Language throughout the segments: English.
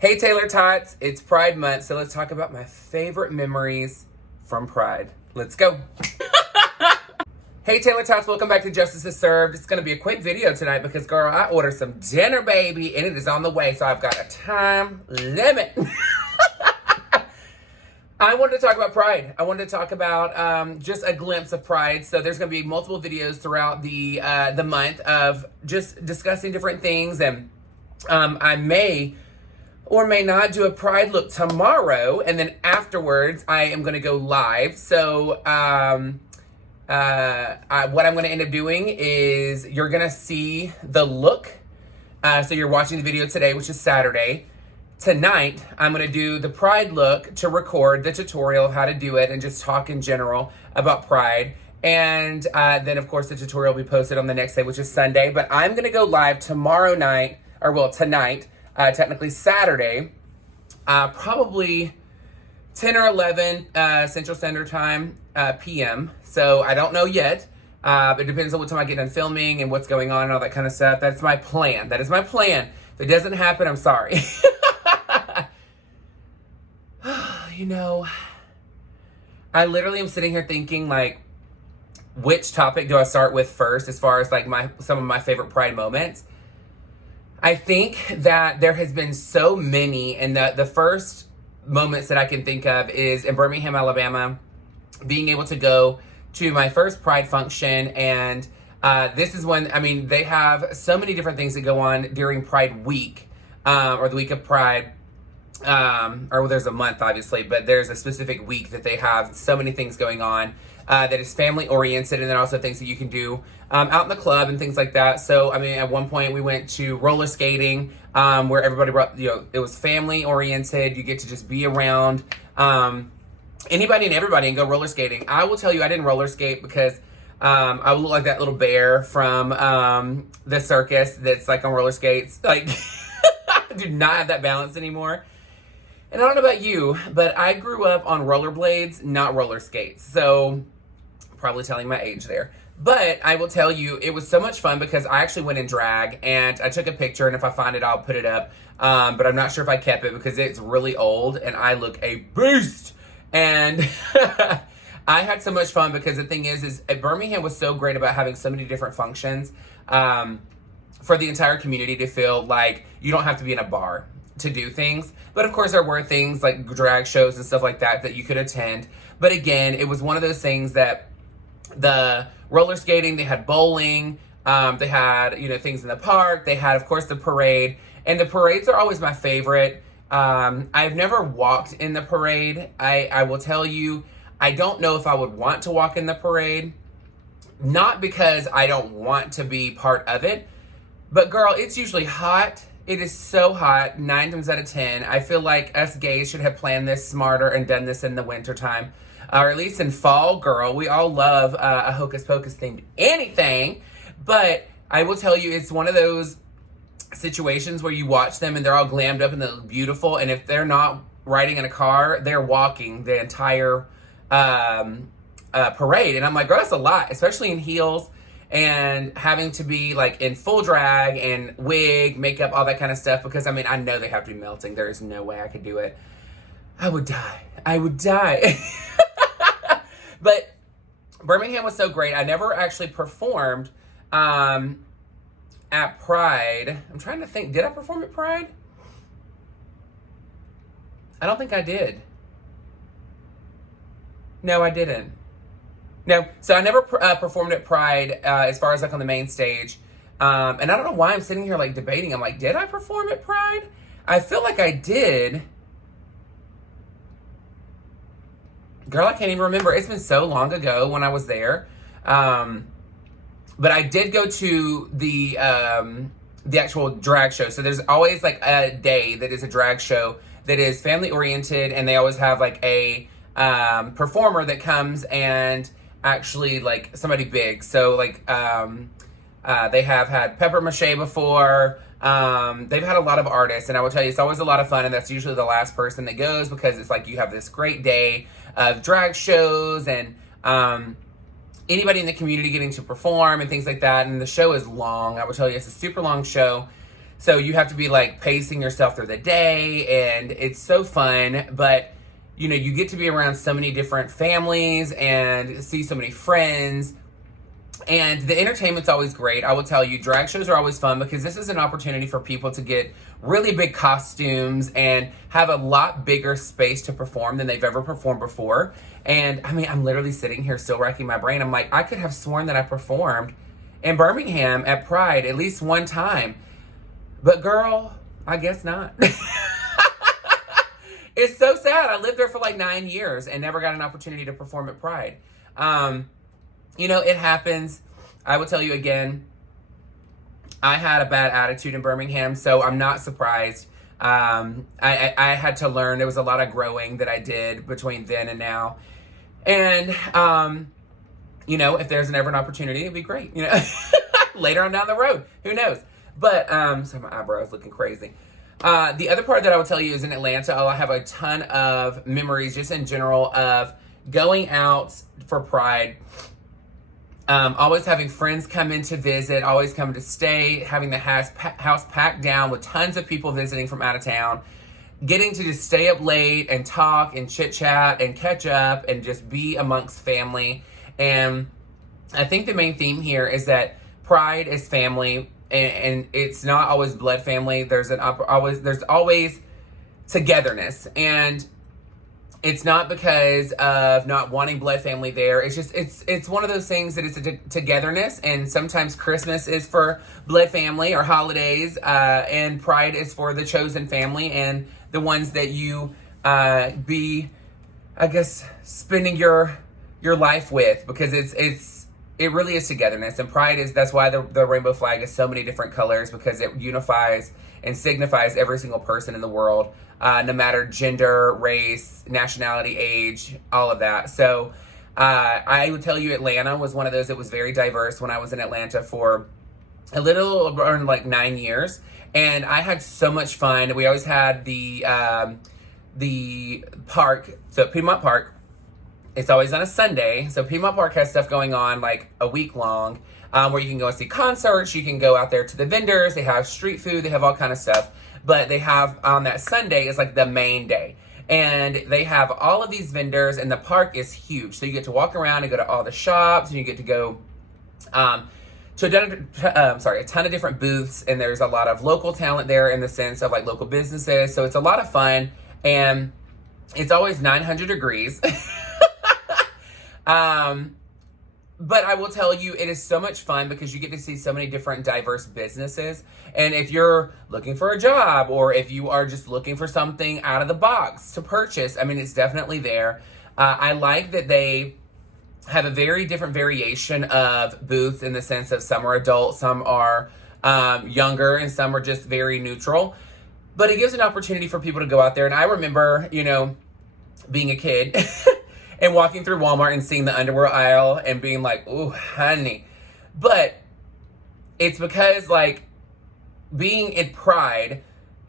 Hey Taylor-tots, it's Pride Month, so let's talk about my favorite memories from Pride. Let's go. Hey Taylor-tots, welcome back to Justice is Served. It's gonna be a quick video tonight because girl, I ordered some dinner, baby, and it is on the way, so I've got a time limit. I wanted to talk about Pride. I wanted to talk about just a glimpse of Pride. So there's going to be multiple videos throughout the month of just discussing different things, and I may or may not do a Pride look tomorrow, and then afterwards I am going to go live. So what I'm going to end up doing is you're going to see the look. So you're watching the video today, which is Saturday. Tonight, I'm going to do the Pride look to record the tutorial of how to do it and just talk in general about Pride. And then, of course, the tutorial will be posted on the next day, which is Sunday. But I'm going to go live tomorrow night, or well, tonight, technically Saturday, probably 10 or 11 Central Standard Time, p.m. So I don't know yet. It depends on what time I get done filming and what's going on and all that kind of stuff. That's my plan. That is my plan. If it doesn't happen, I'm sorry. You know, I literally am sitting here thinking, like, which topic do I start with first as far as, like, some of my favorite Pride moments? I think that there has been so many, and the first moments that I can think of is in Birmingham, Alabama, being able to go to my first Pride function, and this is when, I mean, they have so many different things that go on during Pride Week, or the week of Pride. Or there's a month, obviously, but there's a specific week that they have so many things going on that is family oriented, and then also things that you can do out in the club and things like that. So, I mean, at one point we went to roller skating, where everybody brought, you know, it was family oriented. You get to just be around anybody and everybody and go roller skating. I will tell you, I didn't roller skate because I would look like that little bear from the circus that's like on roller skates. Like, I do not have that balance anymore. And I don't know about you, but I grew up on rollerblades, not roller skates. So, probably telling my age there. But I will tell you, it was so much fun because I actually went in drag and I took a picture, and if I find it, I'll put it up. But I'm not sure if I kept it because it's really old and I look a beast. And I had so much fun because the thing is Birmingham was so great about having so many different functions for the entire community to feel like you don't have to be in a bar to do things. But of course there were things like drag shows and stuff like that you could attend. But again, it was one of those things that the roller skating, they had bowling, they had, you know, things in the park, they had, of course, the parade. And the parades are always my favorite. I've never walked in the parade. I will tell you, I don't know if I would want to walk in the parade. Not because I don't want to be part of it, but girl, it's usually hot. It is so hot, 9 times out of 10. I feel like us gays should have planned this smarter and done this in the wintertime. Or at least in fall, girl. We all love a Hocus Pocus themed anything. But I will tell you, it's one of those situations where you watch them and they're all glammed up and they look beautiful. And if they're not riding in a car, they're walking the entire parade. And I'm like, girl, that's a lot, especially in heels. And having to be like in full drag and wig, makeup, all that kind of stuff. Because I mean, I know they have to be melting. There is no way I could do it. I would die. I would die. But Birmingham was so great. I never actually performed at Pride. I'm trying to think. Did I perform at Pride? I don't think I did. No, I didn't. No, so I never performed at Pride as far as like on the main stage. And I don't know why I'm sitting here like debating. I'm like, did I perform at Pride? I feel like I did. Girl, I can't even remember. It's been so long ago when I was there. But I did go to the actual drag show. So there's always like a day that is a drag show that is family oriented, and they always have like a performer that comes and actually like somebody big. So like they have had Pepper Mache before. They've had a lot of artists, and I will tell you, it's always a lot of fun, and that's usually the last person that goes because it's like you have this great day of drag shows and anybody in the community getting to perform and things like that. And the show is long. I will tell you, it's a super long show. So you have to be like pacing yourself through the day, and it's so fun. But you know, you get to be around so many different families and see so many friends. And the entertainment's always great. I will tell you, drag shows are always fun because this is an opportunity for people to get really big costumes and have a lot bigger space to perform than they've ever performed before. And I mean, I'm literally sitting here still racking my brain. I'm like, I could have sworn that I performed in Birmingham at Pride at least one time. But girl, I guess not. It's so sad. I lived there for like 9 years and never got an opportunity to perform at Pride. You know, it happens. I will tell you again, I had a bad attitude in Birmingham, so I'm not surprised. I had to learn. There was a lot of growing that I did between then and now. And, you know, if there's ever an opportunity, it'd be great, you know, later on down the road. Who knows? But, so my eyebrows looking crazy. The other part that I will tell you is in Atlanta, I have a ton of memories just in general of going out for Pride. Always having friends come in to visit, always coming to stay, having the house packed down with tons of people visiting from out of town, getting to just stay up late and talk and chit chat and catch up and just be amongst family. And I think the main theme here is that Pride is family, and it's not always blood family. There's always togetherness, and it's not because of not wanting blood family there. It's just, it's one of those things that it's a togetherness. And sometimes Christmas is for blood family or holidays. And Pride is for the chosen family and the ones that you be, I guess, spending your life with, because it really is togetherness. And Pride is, that's why the rainbow flag is so many different colors, because it unifies and signifies every single person in the world. No matter gender, race, nationality, age, all of that. So I would tell you Atlanta was one of those that was very diverse when I was in Atlanta for a little over like 9 years. And I had so much fun. We always had the park, so Piedmont Park. It's always on a Sunday. So Piedmont Park has stuff going on like a week long, where you can go and see concerts. You can go out there to the vendors. They have street food. They have all kind of stuff. But they have on that Sunday is like the main day. And they have all of these vendors, and the park is huge. So you get to walk around and go to all the shops, and you get to go to a ton of different booths. And there's a lot of local talent there in the sense of like local businesses. So it's a lot of fun. And it's always 900 degrees. But I will tell you, it is so much fun because you get to see so many different diverse businesses. And if you're looking for a job, or if you are just looking for something out of the box to purchase, I mean, it's definitely there. I like that they have a very different variation of booths in the sense of some are adult, some are younger, and some are just very neutral. But it gives an opportunity for people to go out there. And I remember, you know, being a kid and walking through Walmart and seeing the underwear aisle and being like, ooh, honey. But it's because, like, being in Pride,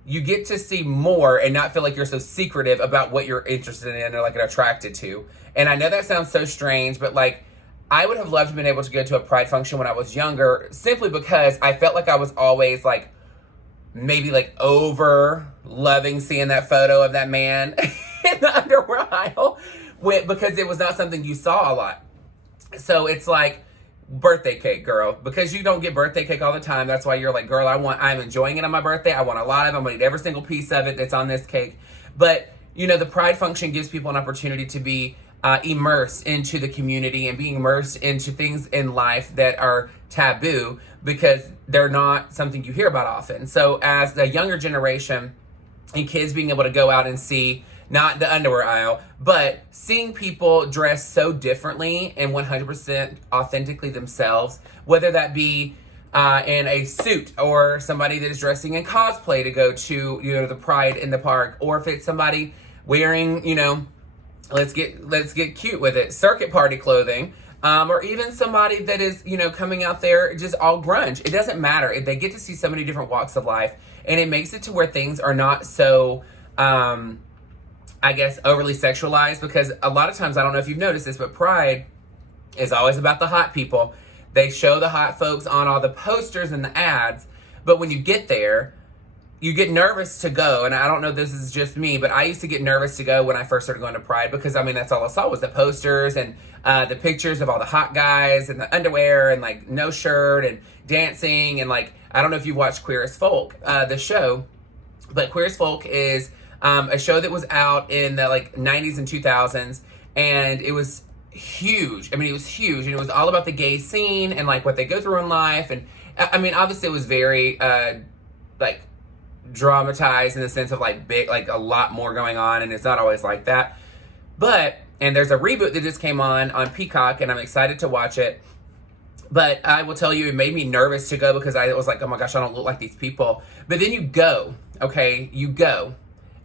you get to see more and not feel like you're so secretive about what you're interested in or, like, attracted to. And I know that sounds so strange, but, like, I would have loved to have been able to go to a Pride function when I was younger, simply because I felt like I was always, like, maybe, like, over loving seeing that photo of that man in the underwear aisle. Because it was not something you saw a lot. So it's like birthday cake, girl. Because you don't get birthday cake all the time. That's why you're like, girl, I'm enjoying it on my birthday. I want a lot of it. I'm going to eat every single piece of it that's on this cake. But, you know, the Pride function gives people an opportunity to be immersed into the community and be immersed into things in life that are taboo, because they're not something you hear about often. So as the younger generation and kids being able to go out and see not the underwear aisle, but seeing people dress so differently and 100% authentically themselves, whether that be in a suit, or somebody that is dressing in cosplay to go to, you know, the Pride in the park, or if it's somebody wearing, you know, let's get cute with it, circuit party clothing, or even somebody that is, you know, coming out there just all grunge. It doesn't matter. They get to see so many different walks of life, and it makes it to where things are not so I guess, overly sexualized, because a lot of times, I don't know if you've noticed this, but Pride is always about the hot people. They show the hot folks on all the posters and the ads, but when you get there, you get nervous to go, and I don't know if this is just me, but I used to get nervous to go when I first started going to Pride because, I mean, that's all I saw was the posters and the pictures of all the hot guys and the underwear and, like, no shirt and dancing and, like, I don't know if you watched Queer as Folk, the show, but Queer as Folk is a show that was out in the, like, 90s and 2000s, and it was huge. I mean, it was huge, and it was all about the gay scene and, like, what they go through in life, and, I mean, obviously it was very, like, dramatized in the sense of like big, like a lot more going on, and it's not always like that. But, and there's a reboot that just came on Peacock, and I'm excited to watch it. But I will tell you, it made me nervous to go because I was like, oh my gosh, I don't look like these people. But then you go, okay? You go.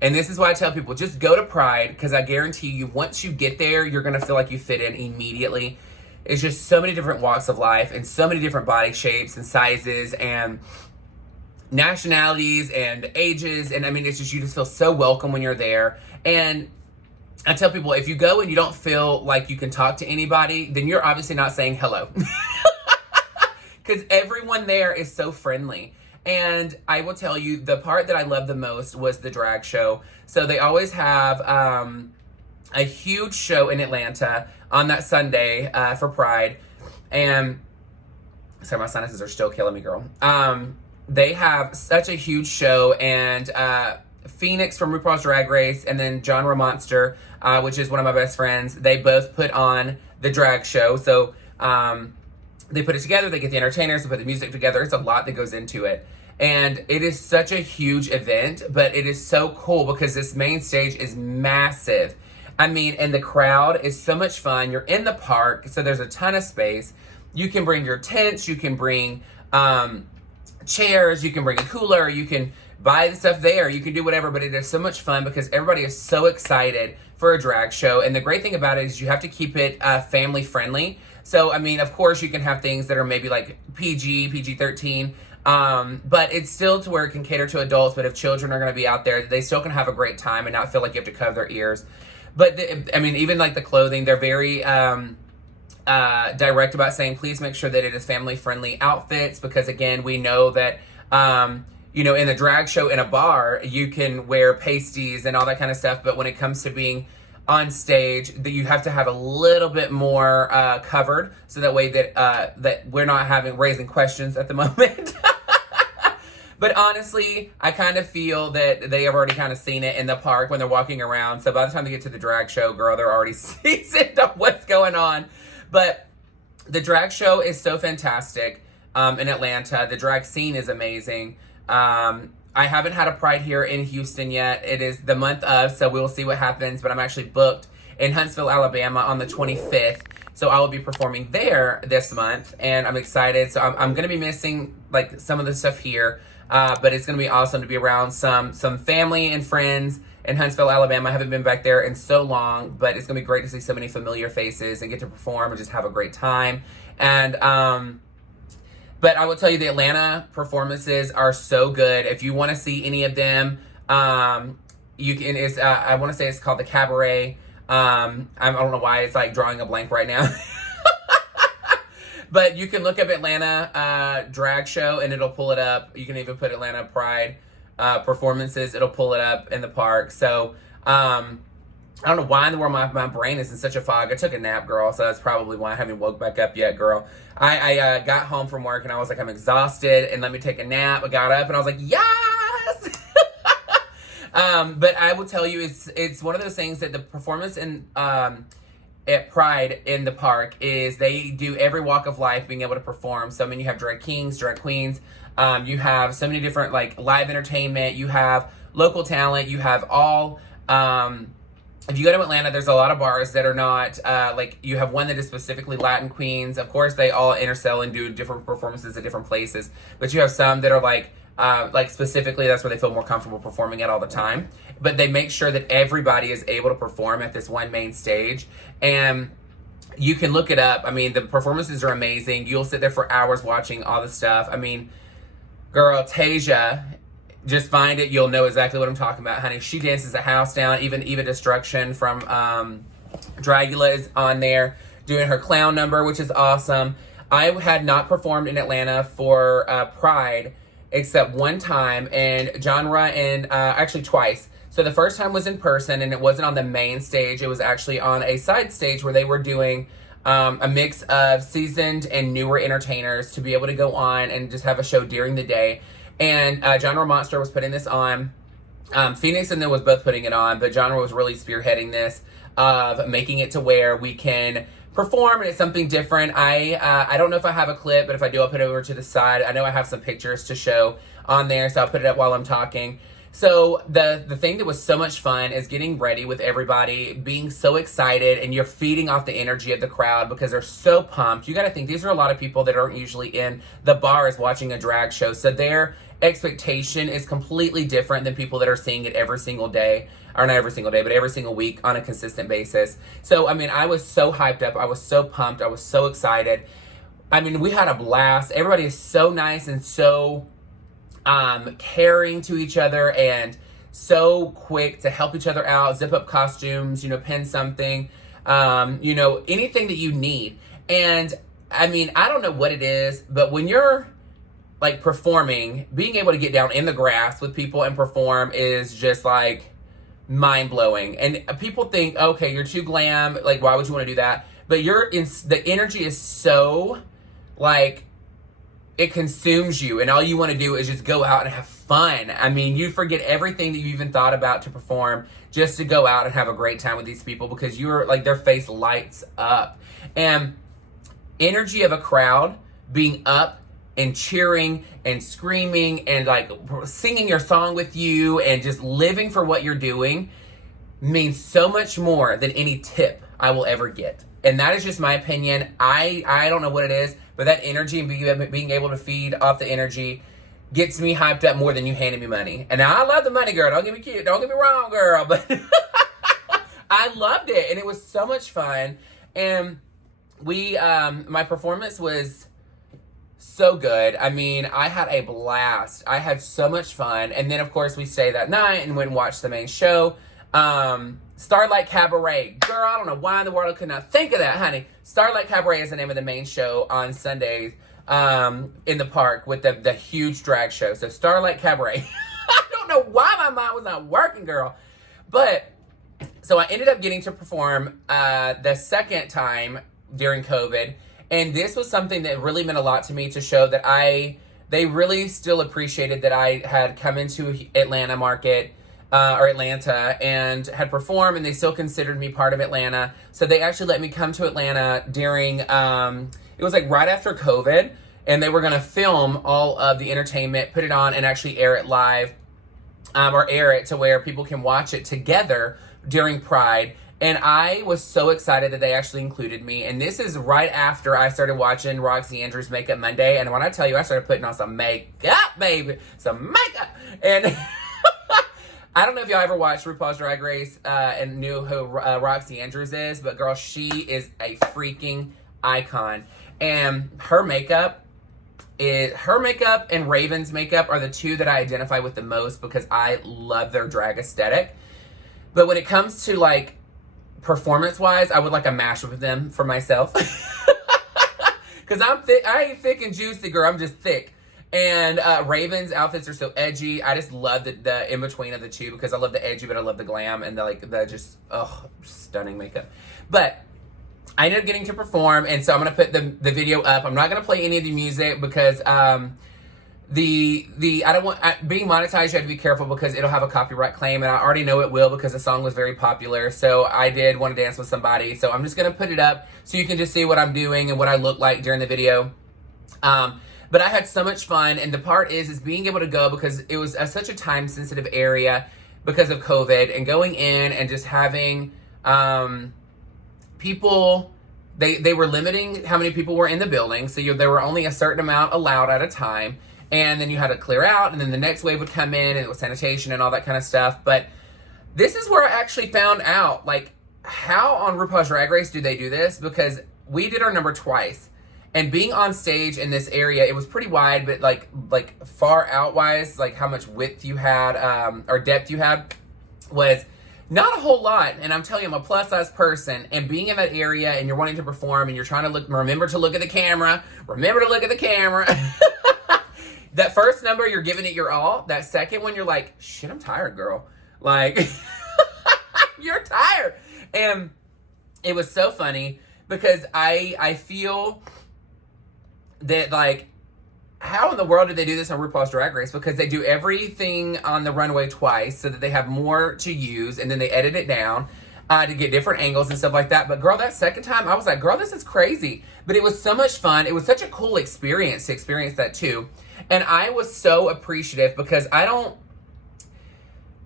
And this is why I tell people, just go to Pride, because I guarantee you, once you get there, you're going to feel like you fit in immediately. It's just so many different walks of life and so many different body shapes and sizes and nationalities and ages, and I mean, it's just, you just feel so welcome when you're there. And I tell people, if you go and you don't feel like you can talk to anybody, then you're obviously not saying hello. Because everyone there is so friendly. And I will tell you, the part that I loved the most was the drag show. So they always have a huge show in Atlanta on that Sunday for Pride. And sorry, my sinuses are still killing me, girl. They have such a huge show, and Phoenix from RuPaul's Drag Race, and then John Ramonster, which is one of my best friends, they both put on the drag show. So they put it together, they get the entertainers, they put the music together. It's a lot that goes into it. And it is such a huge event, but it is so cool because this main stage is massive. I mean, and the crowd is so much fun. You're in the park, so there's a ton of space. You can bring your tents, you can bring chairs, you can bring a cooler, you can buy the stuff there, you can do whatever, but it is so much fun because everybody is so excited for a drag show. And the great thing about it is you have to keep it family friendly. So, I mean, of course you can have things that are maybe like PG-13, but it's still to where it can cater to adults, but if children are going to be out there, they still can have a great time and not feel like you have to cover their ears. But, I mean, even like the clothing, they're very direct about saying, please make sure that it is family-friendly outfits, because again, we know that, you know, in a drag show in a bar, you can wear pasties and all that kind of stuff, but when it comes to being on stage, that you have to have a little bit more covered, so that way that that we're not raising questions at the moment. But honestly, I kind of feel that they have already kind of seen it in the park when they're walking around. So by the time they get to the drag show, girl, they're already seasoned on what's going on. But the drag show is so fantastic in Atlanta. The drag scene is amazing. I haven't had a Pride here in Houston yet. It is the month of, so we'll see what happens. But I'm actually booked in Huntsville, Alabama on the 25th. So I will be performing there this month, and I'm excited. So I'm going to be missing like some of the stuff here. But it's going to be awesome to be around some family and friends in Huntsville, Alabama. I haven't been back there in so long, but it's going to be great to see so many familiar faces and get to perform and just have a great time. And, but I will tell you, the Atlanta performances are so good. If you want to see any of them, you can, I want to say it's called the Cabaret. I don't know why it's like drawing a blank right now. But you can look up Atlanta drag show and it'll pull it up. You can even put Atlanta Pride performances. It'll pull it up in the park. So I don't know why in the world my brain is in such a fog. I took a nap, girl, so that's probably why I haven't woke back up yet, girl. I got home from work and I was like, I'm exhausted and let me take a nap. I got up and I was like, yes! But I will tell you, it's one of those things that the performance in at Pride in the park is they do every walk of life being able to perform. So I mean, you have drag kings, drag queens, you have so many different like live entertainment, you have local talent, you have all if you go to Atlanta, there's a lot of bars that are not like, you have one that is specifically Latin queens. Of course they all intersell and do different performances at different places, but you have some that are like specifically that's where they feel more comfortable performing at all the time. But they make sure that everybody is able to perform at this one main stage. And you can look it up. I mean, the performances are amazing. You'll sit there for hours watching all the stuff. I mean, girl, Tasia, just find it. You'll know exactly what I'm talking about, honey. She dances the house down. Even Eva Destruction from Dragula is on there doing her clown number, which is awesome. I had not performed in Atlanta for Pride. except one time, and genre, and actually twice. So the first time was in person, and it wasn't on the main stage. It was actually on a side stage where they were doing a mix of seasoned and newer entertainers to be able to go on and just have a show during the day. And Genre Monster was putting this on. Phoenix and then was both putting it on, but Genre was really spearheading this of making it to where we can perform, and it's something different. I don't know if I have a clip, but if I do, I'll put it over to the side. I know I have some pictures to show on there, so I'll put it up while I'm talking. So the thing that was so much fun is getting ready with everybody, being so excited, and you're feeding off the energy of the crowd because they're so pumped. You got to think, these are a lot of people that aren't usually in the bars watching a drag show, so their expectation is completely different than people that are seeing it every single day. Or not every single day, but every single week on a consistent basis. So, I mean, I was so hyped up. I was so pumped. I was so excited. I mean, we had a blast. Everybody is so nice and so caring to each other and so quick to help each other out, zip up costumes, you know, pin something, you know, anything that you need. And, I mean, I don't know what it is, but when you're like performing, being able to get down in the grass with people and perform is just like mind-blowing. And people think, okay, you're too glam, like why would you want to do that? But the energy is so like it consumes you, and all you want to do is just go out and have fun. I mean, you forget everything that you even thought about to perform just to go out and have a great time with these people, because you're like, their face lights up. And energy of a crowd being up and cheering and screaming and like singing your song with you and just living for what you're doing means so much more than any tip I will ever get. And that is just my opinion. I don't know what it is, but that energy and being able to feed off the energy gets me hyped up more than you handing me money. And now I love the money, girl. Don't get me cute. Don't get me wrong, girl. But I loved it, and it was so much fun. And my performance was so good. I mean, I had a blast. I had so much fun. And then, of course, we stayed that night and went and watched the main show. Starlight Cabaret. Girl, I don't know why in the world I could not think of that, honey. Starlight Cabaret is the name of the main show on Sundays in the park with the huge drag show. So Starlight Cabaret. I don't know why my mind was not working, girl. But, so I ended up getting to perform the second time during COVID. And this was something that really meant a lot to me, to show that they really still appreciated that I had come into Atlanta market, or Atlanta, and had performed, and they still considered me part of Atlanta. So they actually let me come to Atlanta during, it was like right after COVID, and they were going to film all of the entertainment, put it on, and actually air it live, or air it to where people can watch it together during Pride. And I was so excited that they actually included me. And this is right after I started watching Roxy Andrews Makeup Monday. And when I tell you, I started putting on some makeup, baby. Some makeup. And I don't know if y'all ever watched RuPaul's Drag Race and knew who Roxy Andrews is. But girl, she is a freaking icon. And her makeup and Raven's makeup are the two that I identify with the most, because I love their drag aesthetic. But when it comes to like performance-wise, I would like a mashup with them for myself. Because I'm thick. I ain't thick and juicy, girl. I'm just thick. And Raven's outfits are so edgy. I just love the in-between of the two, because I love the edgy, but I love the glam and the just, stunning makeup. But I ended up getting to perform, and so I'm going to put the video up. I'm not going to play any of the music because I don't want being monetized. You have to be careful because it'll have a copyright claim, and I already know it will because the song was very popular. So I did want to dance with somebody, so I'm just gonna put it up so you can just see what I'm doing and what I look like during the video. But I had so much fun, and the part is being able to go, because it was such a time sensitive area because of COVID, and going in and just having people. They were limiting how many people were in the building, so there were only a certain amount allowed at a time. And then you had to clear out, and then the next wave would come in, and it was sanitation and all that kind of stuff. But this is where I actually found out, like, how on RuPaul's Drag Race do they do this? Because we did our number twice. And being on stage in this area, it was pretty wide, but like far out-wise, like how much width you had, or depth you had, was not a whole lot. And I'm telling you, I'm a plus-size person, and being in that area, and you're wanting to perform, and you're trying to remember to look at the camera, That first number, you're giving it your all. That second one, you're like, shit, I'm tired, girl. Like, you're tired. And it was so funny because I feel that, like, how in the world did they do this on RuPaul's Drag Race? Because they do everything on the runway twice so that they have more to use, and then they edit it down to get different angles and stuff like that. But girl, that second time, I was like, girl, this is crazy. But it was so much fun. It was such a cool experience to experience that too. And I was so appreciative because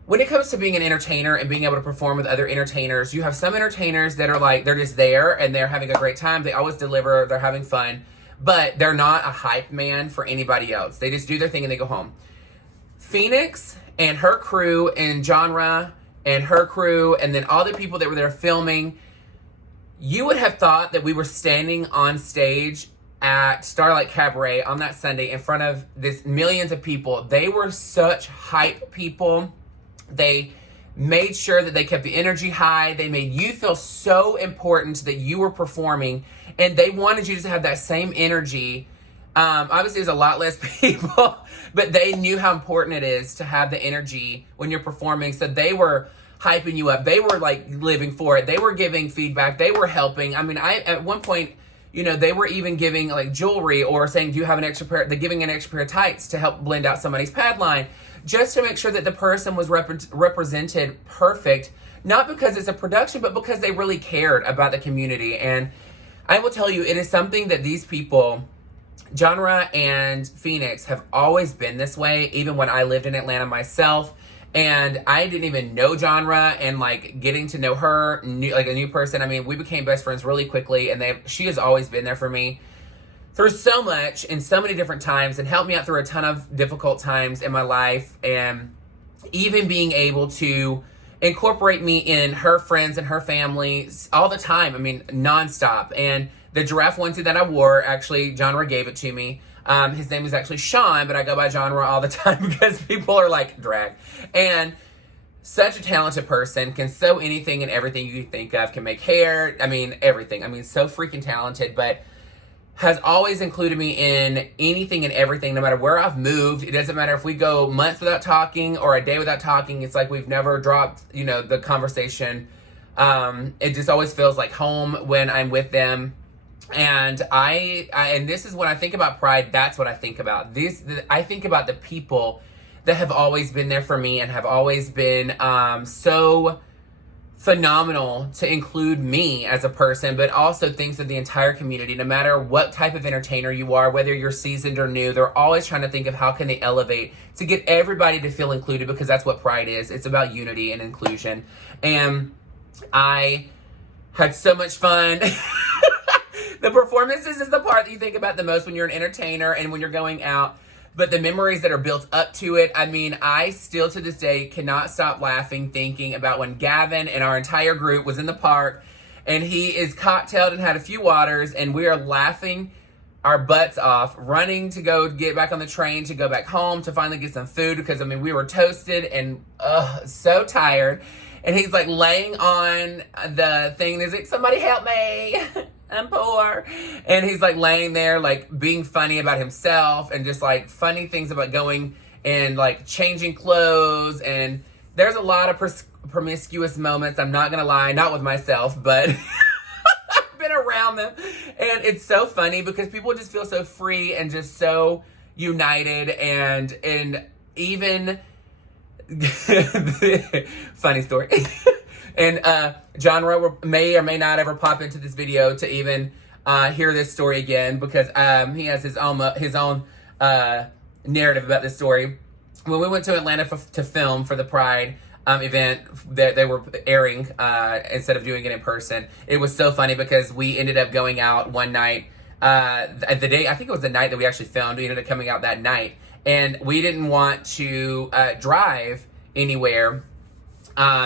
when it comes to being an entertainer and being able to perform with other entertainers, you have some entertainers that are like, they're just there and they're having a great time. They always deliver. They're having fun. But they're not a hype man for anybody else. They just do their thing and they go home. Phoenix and her crew and Genre and her crew and then all the people that were there filming, you would have thought that we were standing on stage at Starlight Cabaret on that Sunday in front of this millions of people. They were such hype people. They made sure that they kept the energy high. They made you feel so important that you were performing, and they wanted you to have that same energy. Obviously, there's a lot less people, but they knew how important it is to have the energy when you're performing. So they were hyping you up. They were like living for it. They were giving feedback. They were helping. I mean, at one point, you know, they were even giving like jewelry or saying, do you have an extra pair? They're giving an extra pair of tights to help blend out somebody's pad line, just to make sure that the person was represented perfect, not because it's a production, but because they really cared about the community. And I will tell you, it is something that these people, Genre and Phoenix, have always been this way, even when I lived in Atlanta myself. And I didn't even know Genre, and like getting to know her, like a new person. I mean, we became best friends really quickly, and she has always been there for me through so much in so many different times and helped me out through a ton of difficult times in my life. And even being able to incorporate me in her friends and her family all the time. I mean, nonstop. And the giraffe onesie that I wore, actually, Genre gave it to me. His name is actually Sean, but I go by Genre all the time because people are like, drag. And such a talented person, can sew anything and everything you think of, can make hair, I mean, everything. I mean, so freaking talented, but has always included me in anything and everything, no matter where I've moved. It doesn't matter if we go months without talking or a day without talking. It's like we've never dropped, you know, the conversation. It just always feels like home when I'm with them. And and this is when I think about Pride, that's what I think about. I think about the people that have always been there for me and have always been so phenomenal to include me as a person, but also things of the entire community. No matter what type of entertainer you are, whether you're seasoned or new, they're always trying to think of how can they elevate to get everybody to feel included, because that's what Pride is. It's about unity and inclusion. And I had so much fun. The performances is the part that you think about the most when you're an entertainer and when you're going out. But the memories that are built up to it, I mean, I still to this day cannot stop laughing thinking about when Gavin and our entire group was in the park and he is cocktailed and had a few waters, and we are laughing our butts off, running to go get back on the train to go back home to finally get some food, because I mean, we were toasted and so tired. And he's like laying on the thing. He's like, somebody help me. I'm poor. And he's like laying there, like being funny about himself and just like funny things about going and like changing clothes. And there's a lot of promiscuous moments. I'm not going to lie, not with myself, but I've been around them. And it's so funny because people just feel so free and just so united. And even funny story. And Genre may or may not ever pop into this video to even hear this story again, because he has his own narrative about this story. When we went to Atlanta to film for the Pride event that they were airing instead of doing it in person, it was so funny because we ended up going out one night. The day, I think it was the night that we actually filmed, we ended up coming out that night. And we didn't want to drive anywhere.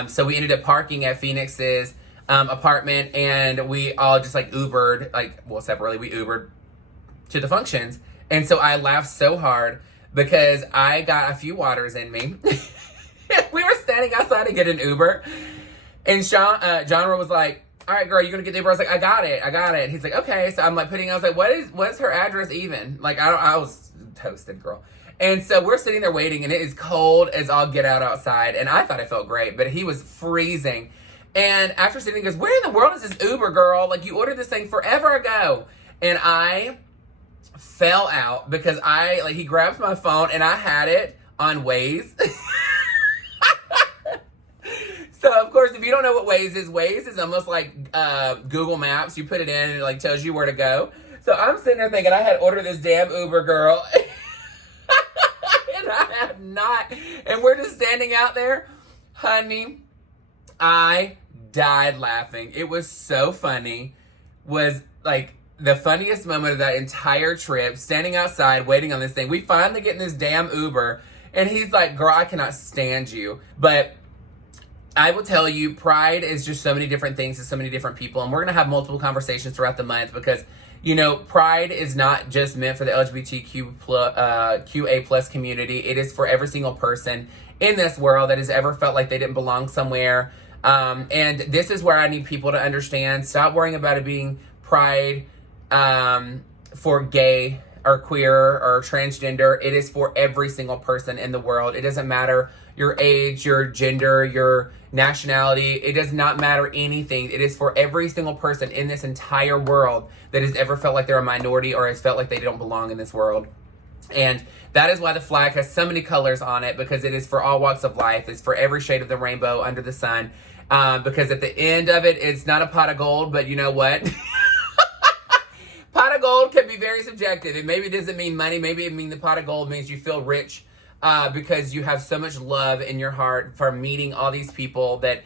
So we ended up parking at Phoenix's apartment, and we all just like Ubered, separately, we Ubered to the functions. And so I laughed so hard because I got a few waters in me. We were standing outside to get an Uber, and Genre was like, all right, girl, you're gonna get the Uber? I was like, I got it. He's like, okay. So I'm like I was like, what's her address even? Like, I was toasted, girl. And so we're sitting there waiting, and it is cold as all get out outside. And I thought it felt great, but he was freezing. And after sitting, he goes, where in the world is this Uber, girl? Like, you ordered this thing forever ago. And I fell out because he grabs my phone, and I had it on Waze. So, of course, if you don't know what Waze is almost like Google Maps. You put it in, and it, like, tells you where to go. So I'm sitting there thinking I had ordered this damn Uber, girl. And I have not. And we're just standing out there. Honey, I died laughing. It was so funny. Was, like, the funniest moment of that entire trip, standing outside, waiting on this thing. We finally get in this damn Uber, and he's like, girl, I cannot stand you. But I will tell you, pride is just so many different things to so many different people, and we're going to have multiple conversations throughout the month because, you know, pride is not just meant for the QA plus community. It is for every single person in this world that has ever felt like they didn't belong somewhere. And this is where I need people to understand. Stop worrying about it being pride for gay or queer or transgender. It is for every single person in the world. It doesn't matter your age, your gender, your nationality. It does not matter anything. It is for every single person in this entire world that has ever felt like they're a minority or has felt like they don't belong in this world. And that is why the flag has so many colors on it, because it is for all walks of life. It's for every shade of the rainbow under the sun. Because at the end of it, it's not a pot of gold, but you know what? Pot of gold can be very subjective. It maybe doesn't mean money. Maybe it means the pot of gold means you feel rich because you have so much love in your heart for meeting all these people that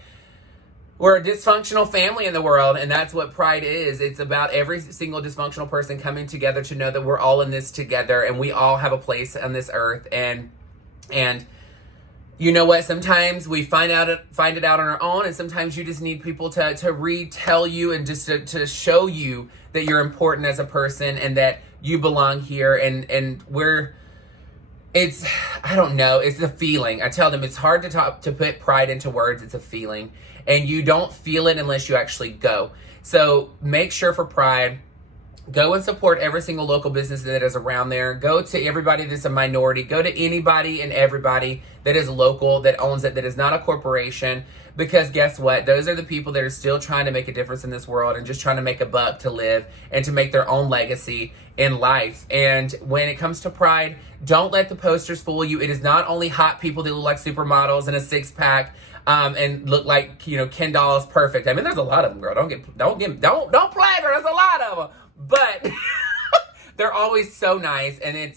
were a dysfunctional family in the world. And that's what pride is. It's about every single dysfunctional person coming together to know that we're all in this together and we all have a place on this earth. And you know what? Sometimes we find it out on our own, and sometimes you just need people to retell you and just to show you that you're important as a person and that you belong here. And I don't know, it's a feeling. I tell them it's hard to put pride into words. It's a feeling, and you don't feel it unless you actually go. So make sure for pride, go and support every single local business that is around there. Go to everybody that's a minority. Go to anybody and everybody that is local, that owns it, that is not a corporation. Because guess what? Those are the people that are still trying to make a difference in this world and just trying to make a buck to live and to make their own legacy in life. And when it comes to pride, don't let the posters fool you. It is not only hot people that look like supermodels in a six-pack and look like, you know, Ken Doll is perfect. I mean, there's a lot of them, girl. Don't play her. There's a lot of them. But they're always so nice, and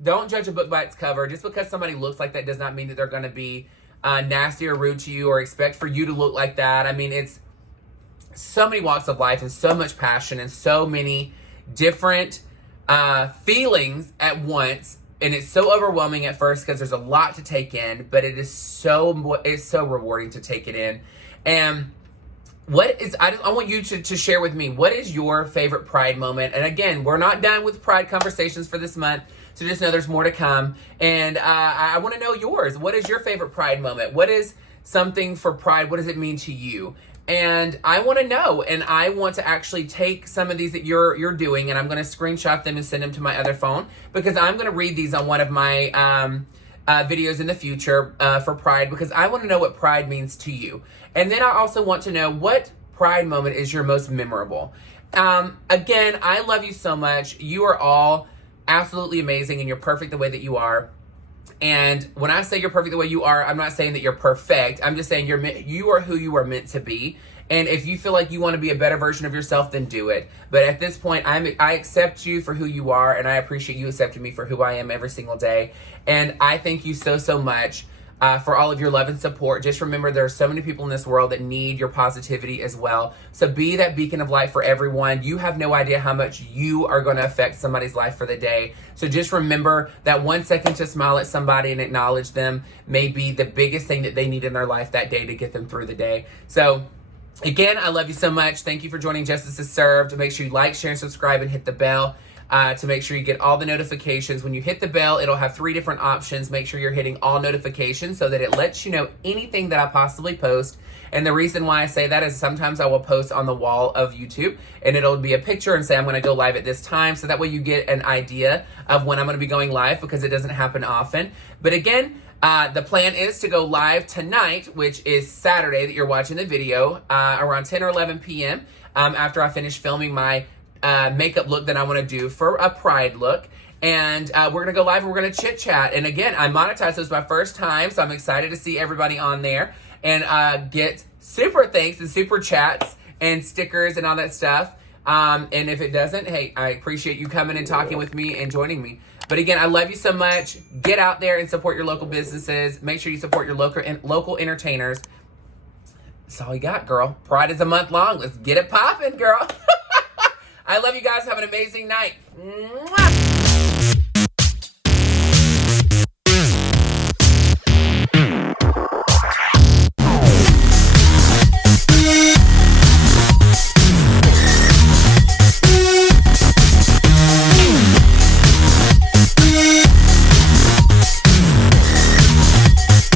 don't judge a book by its cover. Just because somebody looks like that does not mean that they're going to be nasty or rude to you or expect for you to look like that. I mean, it's so many walks of life and so much passion and so many different feelings at once, and it's so overwhelming at first because there's a lot to take in, but it's so rewarding to take it in. And I want you to share with me, what is your favorite pride moment? And again, we're not done with pride conversations for this month, so just know there's more to come. And I want to know yours. What is your favorite pride moment? What is something for pride? What does it mean to you? And I want to know, and I want to actually take some of these that you're doing, and I'm going to screenshot them and send them to my other phone, because I'm going to read these on one of my videos in the future for pride, because I want to know what pride means to you. And then I also want to know what pride moment is your most memorable. Again, I love you so much. You are all absolutely amazing, and you're perfect the way that you are. And when I say you're perfect the way you are, I'm not saying that you're perfect. I'm just saying you are who you are meant to be. And if you feel like you want to be a better version of yourself, then do it. But at this point, I accept you for who you are, and I appreciate you accepting me for who I am every single day. And I thank you so, so much for all of your love and support. Just remember, there are so many people in this world that need your positivity as well. So be that beacon of light for everyone. You have no idea how much you are going to affect somebody's life for the day. So just remember that 1 second to smile at somebody and acknowledge them may be the biggest thing that they need in their life that day to get them through the day. So again, I love you so much. Thank you for joining Justice is Served. Make sure you like, share, and subscribe, and hit the bell. to make sure you get all the notifications. When you hit the bell, it'll have 3 different options. Make sure you're hitting all notifications so that it lets you know anything that I possibly post. And the reason why I say that is sometimes I will post on the wall of YouTube and it'll be a picture and say I'm going to go live at this time. So that way you get an idea of when I'm going to be going live, because it doesn't happen often. But again, the plan is to go live tonight, which is Saturday that you're watching the video, around 10 or 11 p.m. After I finish filming my makeup look that I want to do for a Pride look. And we're going to go live and we're going to chit chat. And again, I monetized. This was my first time, so I'm excited to see everybody on there and get super thanks and super chats and stickers and all that stuff. And if it doesn't, hey, I appreciate you coming and talking with me and joining me. But again, I love you so much. Get out there and support your local businesses. Make sure you support your local entertainers. That's all you got, girl. Pride is a month long. Let's get it popping, girl. I love you guys. Have an amazing night. Mwah!